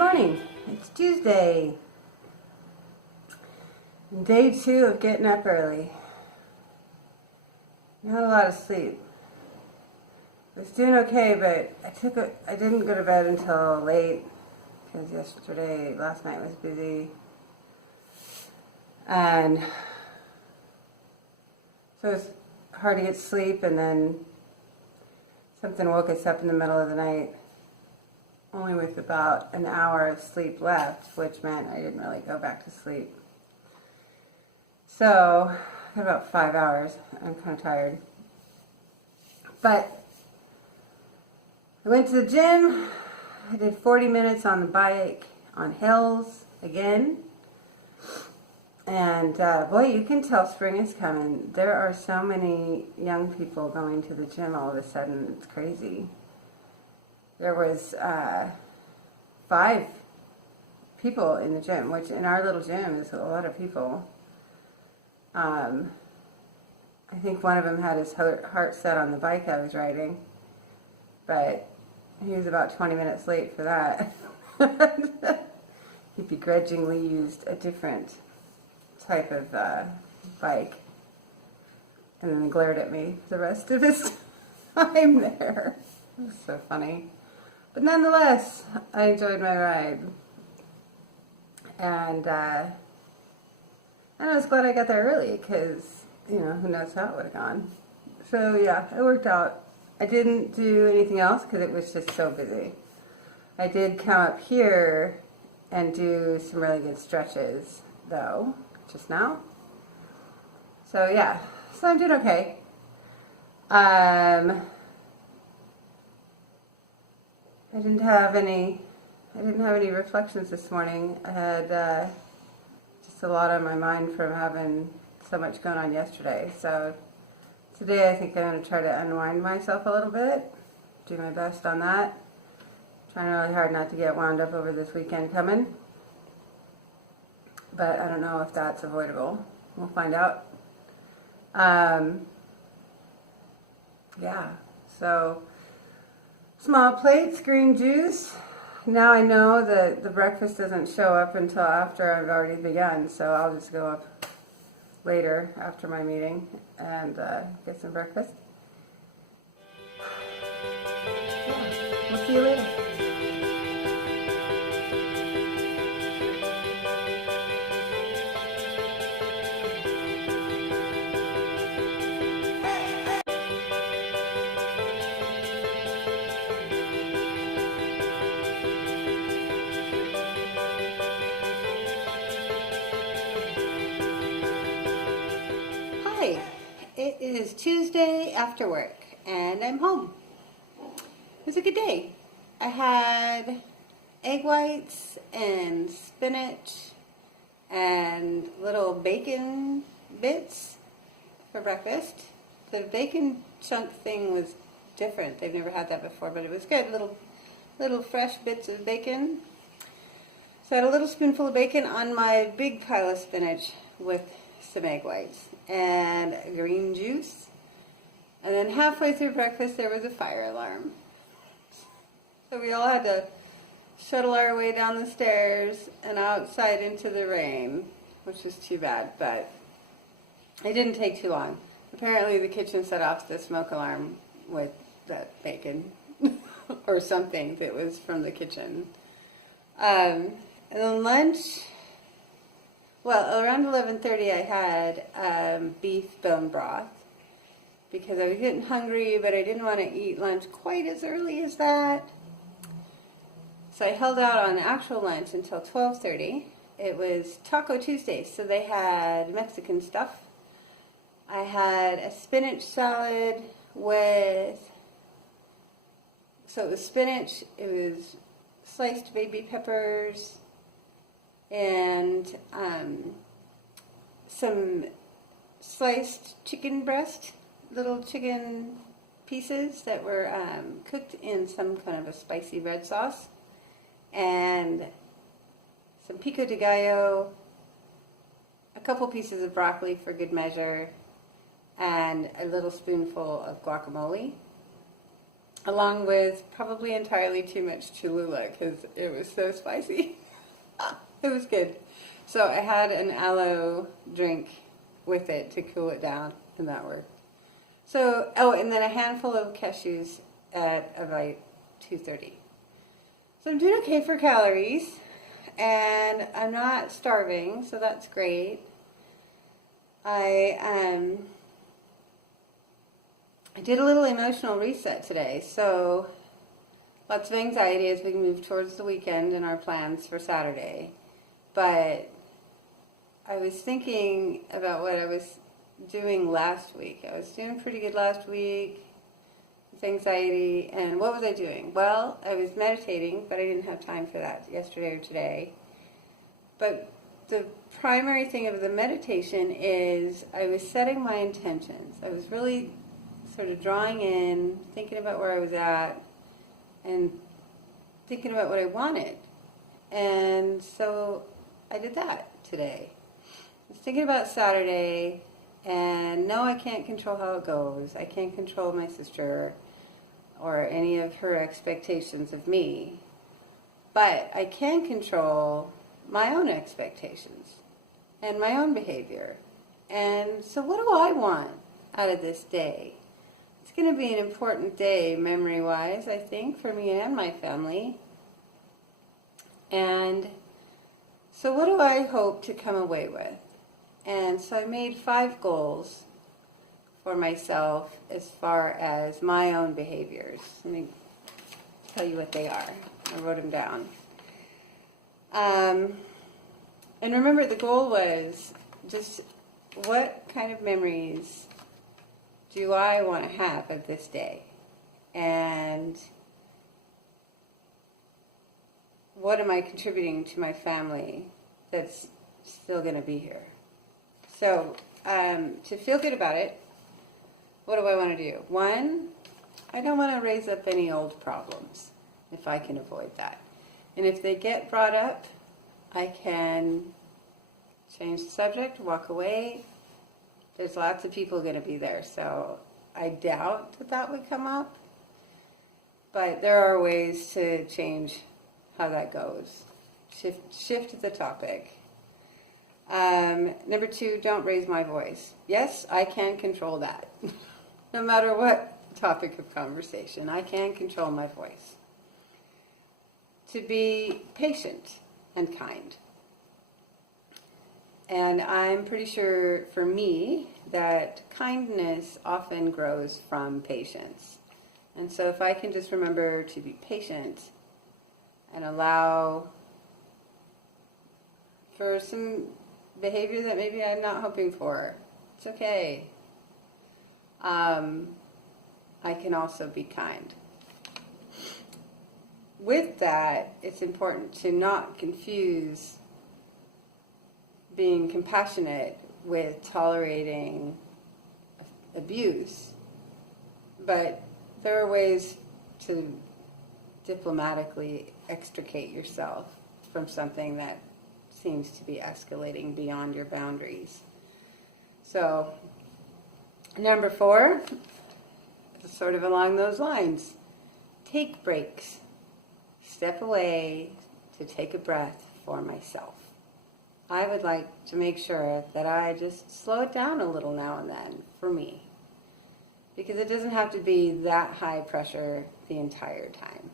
morning. It's Tuesday. Day 2 of getting up early. Not a lot of sleep. I was doing okay, but I didn't go to bed until late because last night was busy. And so it was hard to get sleep, and then something woke us up in the middle of the night, only with about an hour of sleep left, which meant I didn't really go back to sleep. So, I had about 5 hours. I'm kind of tired. But I went to the gym. I did 40 minutes on the bike on hills again. And boy, you can tell spring is coming. There are so many young people going to the gym all of a sudden. It's crazy. There was 5 people in the gym, which in our little gym is a lot of people. I think one of them had his heart set on the bike I was riding, but he was about 20 minutes late for that. He begrudgingly used a different type of bike and then glared at me the rest of his time there. It was so funny. But nonetheless, I enjoyed my ride. And I was glad I got there early because, who knows how it would have gone. So yeah, it worked out. I didn't do anything else because it was just so busy. I did come up here and do some really good stretches, though, just now. So yeah, so I'm doing okay. I didn't have any reflections this morning. I had just a lot on my mind from having so much going on yesterday. So today I think I'm going to try to unwind myself a little bit, do my best on that. Trying really hard not to get wound up over this weekend coming. But I don't know if that's avoidable. We'll find out. Yeah, so small plates, green juice. Now I know that the breakfast doesn't show up until after I've already begun, so I'll just go up later after my meeting and get some breakfast. Yeah, we'll see you later. Hi, it is Tuesday after work and I'm home. It was a good day. I had egg whites and spinach and little bacon bits for breakfast. The bacon chunk thing was different. They've never had that before, but it was good. Little fresh bits of bacon. So I had a little spoonful of bacon on my big pile of spinach with some egg whites and green juice. And then halfway through breakfast there was a fire alarm. So we all had to shuttle our way down the stairs and outside into the rain, which was too bad, but it didn't take too long. Apparently the kitchen set off the smoke alarm with that bacon or something that was from the kitchen. And then lunch, well, around 11:30 I had beef bone broth because I was getting hungry, but I didn't want to eat lunch quite as early as that. So I held out on actual lunch until 12:30. It was Taco Tuesday, so they had Mexican stuff. I had a spinach salad so it was spinach, it was sliced baby peppers, and some sliced chicken breast, little chicken pieces that were cooked in some kind of a spicy red sauce, and some pico de gallo, a couple pieces of broccoli for good measure, and a little spoonful of guacamole. along with probably entirely too much Cholula because it was so spicy. It was good. So I had an aloe drink with it to cool it down, and that worked. So, oh, and then a handful of cashews at about 2:30. So I'm doing okay for calories, and I'm not starving, so that's great. I did a little emotional reset today, so lots of anxiety as we move towards the weekend and our plans for Saturday. But I was thinking about what I was doing last week. I was doing pretty good last week with anxiety, and what was I doing? Well, I was meditating, but I didn't have time for that yesterday or today. But the primary thing of the meditation is I was setting my intentions. I was really sort of drawing in, thinking about where I was at, and thinking about what I wanted. And so I did that today. I was thinking about Saturday, and no, I can't control how it goes. I can't control my sister or any of her expectations of me. But I can control my own expectations and my own behavior. And so what do I want out of this day? It's going to be an important day, memory-wise, I think, for me and my family. And so what do I hope to come away with? And so I made 5 goals for myself as far as my own behaviors. Let me tell you what they are. I wrote them down. And remember, the goal was just what kind of memories do I want to have of this day? And what am I contributing to my family that's still going to be here? So, to feel good about it, what do I want to do? 1, I don't want to raise up any old problems, if I can avoid that. And if they get brought up, I can change the subject, walk away. There's lots of people going to be there, so I doubt that would come up. But there are ways to change how that goes. Shift the topic. Number 2, don't raise my voice. Yes, I can control that. No matter what topic of conversation, I can control my voice. To be patient and kind. And I'm pretty sure for me that kindness often grows from patience. And so if I can just remember to be patient and allow for some behavior that maybe I'm not hoping for, it's okay. I can also be kind. With that, it's important to not confuse being compassionate with tolerating abuse. But there are ways to diplomatically extricate yourself from something that seems to be escalating beyond your boundaries. So, number 4, sort of along those lines, take breaks. Step away to take a breath for myself. I would like to make sure that I just slow it down a little now and then for me, because it doesn't have to be that high pressure the entire time.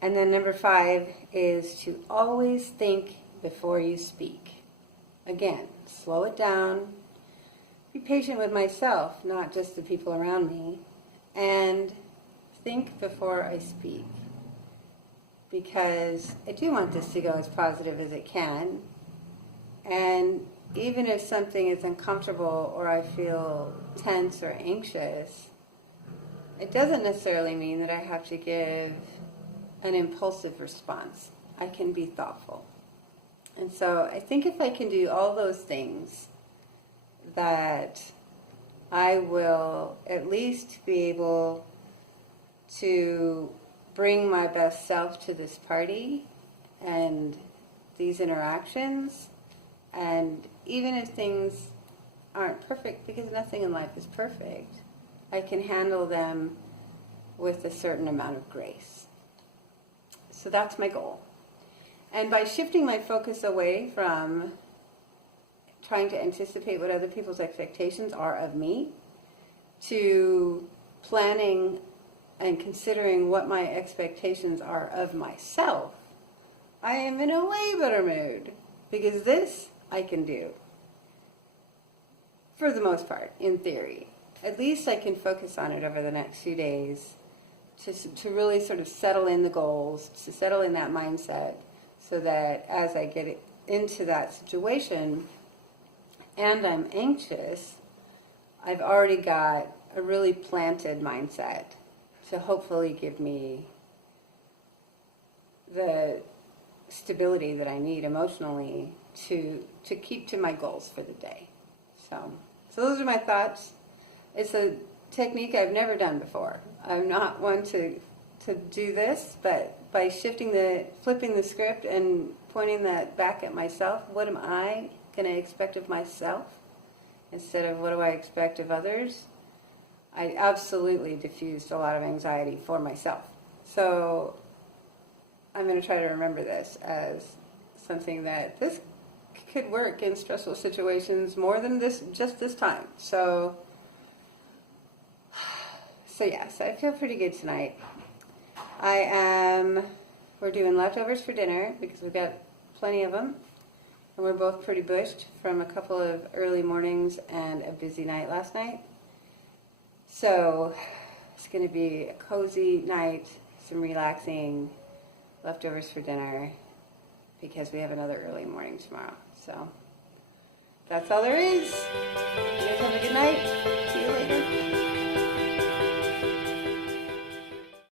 And then number 5 is to always think before you speak. Again, slow it down, be patient with myself, not just the people around me, and think before I speak. Because I do want this to go as positive as it can. And even if something is uncomfortable or I feel tense or anxious, it doesn't necessarily mean that I have to give an impulsive response. I can be thoughtful. And so I think if I can do all those things, that I will at least be able to bring my best self to this party and these interactions. And even if things aren't perfect, because nothing in life is perfect, I can handle them with a certain amount of grace. So that's my goal. And by shifting my focus away from trying to anticipate what other people's expectations are of me to planning and considering what my expectations are of myself, I am in a way better mood, because this I can do. For the most part, in theory. At least I can focus on it over the next few days to really sort of settle in the goals, to settle in that mindset, so that as I get into that situation and I'm anxious, I've already got a really planted mindset to hopefully give me the stability that I need emotionally to keep to my goals for the day. So those are my thoughts. It's a technique I've never done before. I'm not one to do this, but by flipping the script and pointing that back at myself, what am I going to expect of myself instead of what do I expect of others? I absolutely diffused a lot of anxiety for myself. So I'm going to try to remember this as something that this could work in stressful situations more than just this time. So yes, I feel pretty good tonight. We're doing leftovers for dinner because we've got plenty of them. And we're both pretty bushed from a couple of early mornings and a busy night last night. So it's going to be a cozy night, some relaxing, leftovers for dinner, because we have another early morning tomorrow. So that's all there is. You guys have a good night. See you later.